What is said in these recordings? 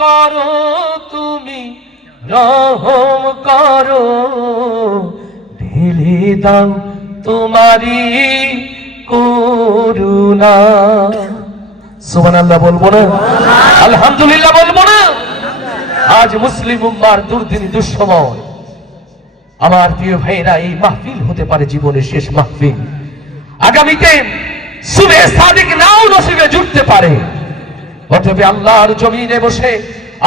করো তুমি, রহম করো, ঢেলে দাও তোমারি করুণা। সুবহানাল্লাহ বলবো না? আলহামদুলিল্লাহ বলবো না? আজ মুসলিম উম্মার দুর্দিন দুঃসময়। আমার প্রিয় ভাইরা, এই মাহফিল হতে পারে জীবনের শেষ মাহফিল। আগামীতে সুবে সাদিক নাও নসিবে জুটতে পারে। অতএব আল্লাহর জমিনে বসে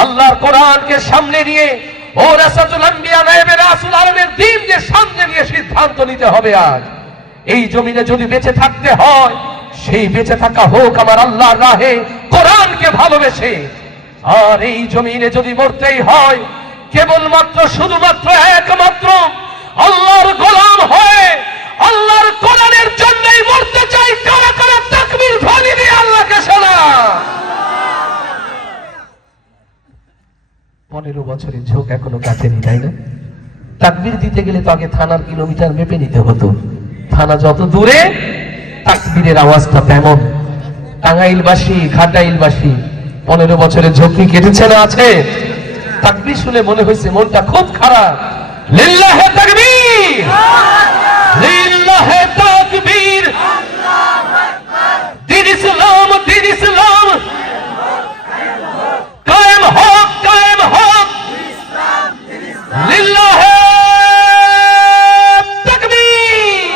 আল্লাহর কোরআনকে সামনে নিয়ে ও রাসাতুল আম্বিয়া নায়েবে রাসূল আলমের দ্বীনকে সামনে নিয়ে সিদ্ধান্ত নিতে হবে। আজ এই জমিনে যদি বেঁচে থাকতে হয়, সেই বেঁচে থাকা হোক আমার আল্লাহর রাহে কোরআনকে ভালোবেসে। আর এই জমিনে যদি মরতেই হয়, কেবলমাত্র শুধুমাত্র একমাত্র আল্লাহর গোলাম হয়ে আল্লাহর কোরআনের জন্যই মরতে চাই। কারা কারা তাকবীর ধ্বনি দিয়ে আল্লাহকে শোনা। 15 বছরের ঝোঁক এখনো কাটেনি, তাই না? তাকবীর দিতে গেলে তো আগে থানার কিলোমিটার মেপে নিতে হতো। থানা যত দূরে তাকবীরের আওয়াজটা তেমন। টাঙ্গাইলবাসী, ঘাটাইলবাসী 15 বছরের ঝোঁক কেটেছে না আছে? তাকবীর শুনে মনে হয়েছে মনটা খুব খারাপ। লিল্লাহে তাকবীর, লিল্লাহে তাকবীর, দ্বীন ইসলাম, দ্বীন ইসলাম কায়েম হোক, কায়েম হোক, লিল্লাহে তাকবীর।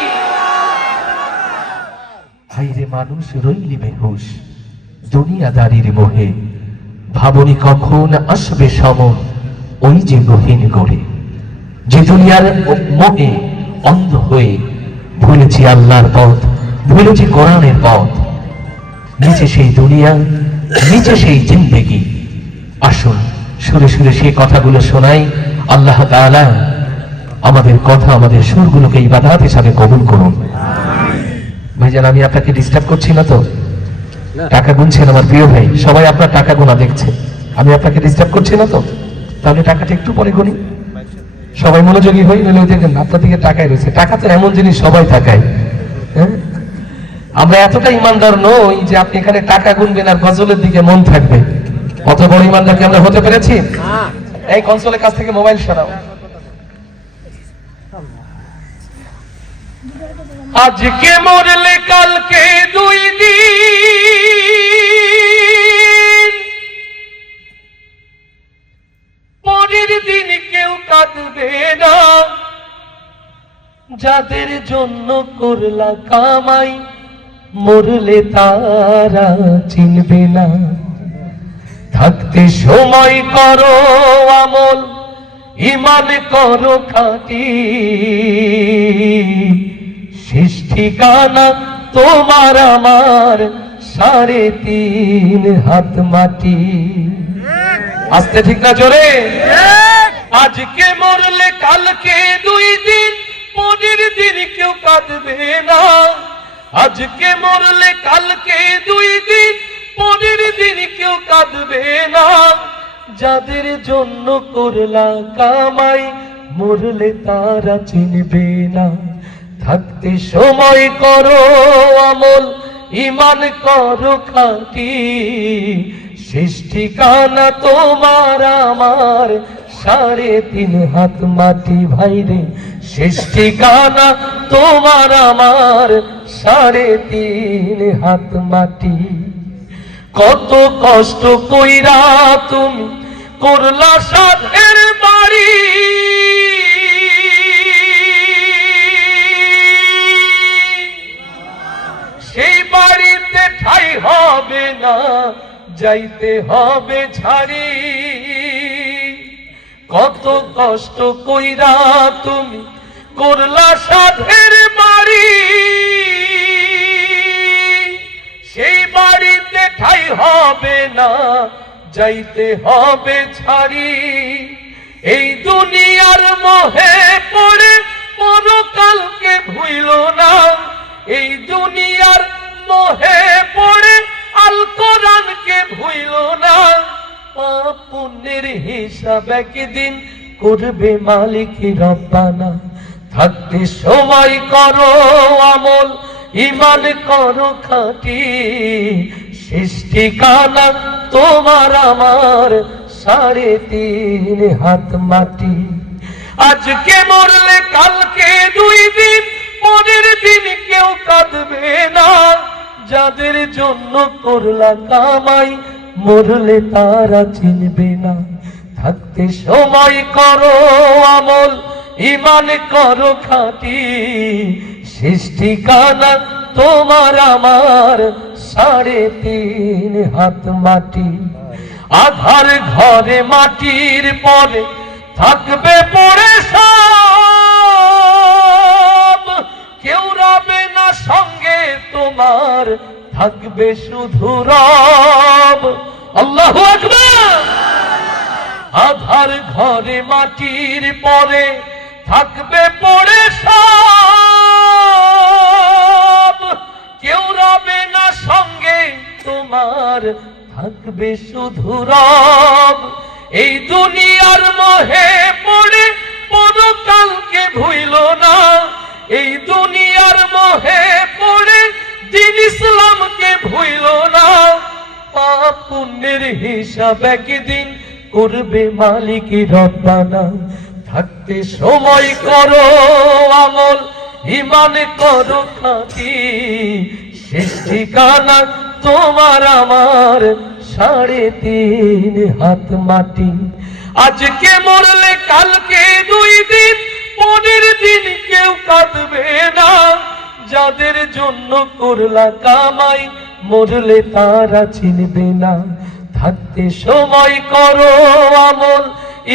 হায়রে মানুষ রইলি বেহুশ দুনিয়াদারির মোহে, ভাবনি কখন আসবে সমন ওই যে গহীন গড়ে। যে দুনিয়ার মোহে অন্ধ হয়ে ভুলেছি আল্লাহর পথ, ভুলেছি কোরআনের পথ। নিচে সেই দুনিয়া, নিচে সেই জিন্দেগি। আসুন সুরে সুরে সেই কথাগুলো শোনাই। আল্লাহ তাআলা আমাদের কথা, আমাদের সুরগুলোকে ইবাদত হিসাবে কবুল করুন। ভাইজান, আমি আপনাকে ডিস্টার্ব করছি না তো? টাকা গুনছেন আমার প্রিয় ভাই, সবাই আপনার টাকা গোনা দেখছে। আমি আপনাকে ডিস্টার্ব করছি না তো? তাহলে টাকাটা একটু পরে গুনি, সবাই মনোযোগী হই। নইলে দেখেন আপনার দিকে টাকাই রয়েছে। টাকা তো এমন জিনিস সবাই তাকায়। হ্যাঁ, আমরা এতটা ইমানদার নই যে আপনি এখানে টাকা গুনবেন আর গজলের দিকে মন থাকবে। অত বড় ইমানদার কি আমরা হতে পেরেছি? এই কনসোলের কাছ থেকে মোবাইল সরাও। আজকে মরলে কালকে 2 দিন, পরের দিন কেউ কাঁদবে না। যাদের জন্য করলা কামাই, মরলে তারা চিনবে না। থাকতে সময় করো আমল, ঈমান করো খাঁটি, শেষ ঠিকানা তোমার আমার 3.5 হাত মাটি। আস্তে ঠিক না জোরে? আজকে মরলে কালকে 2 দিন, পরের দিন কেউ কাঁদবে না। আজকে মরলে কালকে 2 দিন, পরের দিন কেউ কাঁদবে না। যাদের জন্য করলা কামাই, মরলে তারা চিনবে না। থাকতে সময় করো আমল, ঈমান করো খাঁটি, শেষ ঠিকানা তোমার আমার 3.5 হাত মাটি। ভাইরে, শেষ ঠিকানা তোমার আমার 3.5 হাত মাটি। কত কষ্ট কইরা তুমি করলা সাধের বাড়ি, সেই বাড়িতে ঠাই হবে না, যাইতে হবে ছাড়ি। কত কষ্ট কইরা তুমি করলা সাধের বাড়ি, সেই বাড়িতে ঠাই হবে না, যাইতে হবে ছাড়ি। এই দুনিয়ার মোহে পড়ে পরকালকে ভুইলো না। এই দুনিয়ার মোহে পড়ে আল কোরআনকে ভুইলো না। পাপ পুণ্যের হিসাব একদিন করবে মালিক রব্বানা। থাকতে সময় করো আমল, ঈমান করো খাঁটি, শেষ ঠিকানা তোমার আমার 3.5 হাত মাটি। আজকে মরলে কালকে 2 দিন, পরের দিন কেউ কাঁদবে না। যাদের জন্য করলা কামাই, মরলে তারা চিনবে না। থাকতে সময় করো আমল, ঈমান করো খাঁটি। শেষ ঠিকানা তোমার আমার 3.5 হাত মাটি। আধার ঘরে মাটির পরে থাকবে পড়ে সব, কেউ রবে না সঙ্গে তোমার, থাকবে শুধু রব। আল্লাহু আকবার। আধার ঘরে মাটির পরে থাকবে পড়ে সব, কেউ রবে না সঙ্গে তোমার, থাকবে শুধু রব। এই দুনিয়ার মোহে পড়ে পরকালকে ভুইল না। এই দুনিয়ার মোহে পড়ে দ্বীন ইসলামকে ভুইল না। পাপ পুণ্যের হিসাব একদিন করবে মালিক রব্বানা। থাকতে সময় করো আমল, ঈমান করো খাঁটি। শেষ ঠিকানা তোমার আমার 3.5 হাত মাটি। আজকে মরলে কালকে 2 দিন, পরের দিন কেউ কাঁদবে না। যাদের জন্য করলা কামাই, মরলে তারা চিনবে না। থাকতে সময় করো আমল,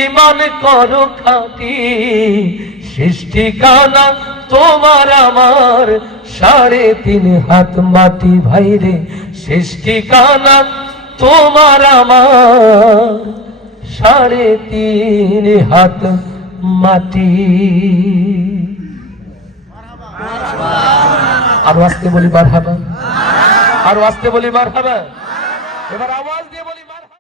ঈমান করো খাঁটি। শেষ ঠিকানা তোমার আমার 3.5 হাত মাটি। ভাইরে শেষ ঠিকানা তোমার আমার 3.5 হাত মাটি। আরো আস্তে বলি মারহাবা, আরো আস্তে বলি মারহাবা। এবার আওয়াজ দিয়ে বলি।